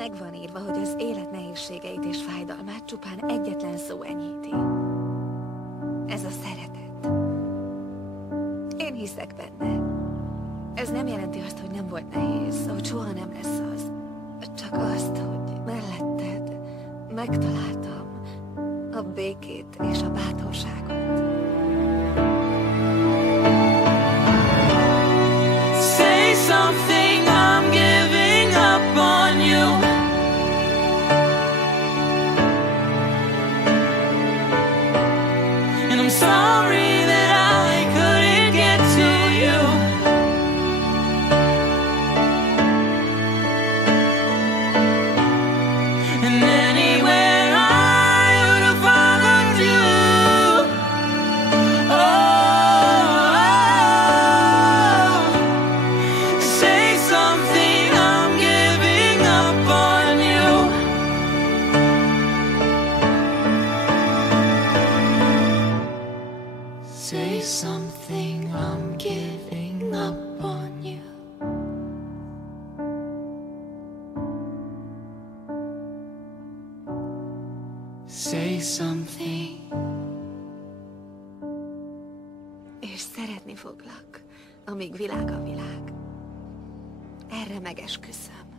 Meg van írva, hogy az élet nehézségeit és fájdalmát csupán egyetlen szó enyhíti. Ez a szeretet. Én hiszek benne. Ez nem jelenti azt, hogy nem volt nehéz, hogy soha nem lesz az. Csak azt, hogy melletted megtaláltam a békét és a bátorságot. Say something, I'm giving up on you. And I'm sorry that I couldn't get to you. And anywhere I would have followed you. Say something, I'm giving up on you. Say something, I'm giving up on you. Say something. És szeretni foglak, amíg világ a világ. Erre megesküszöm.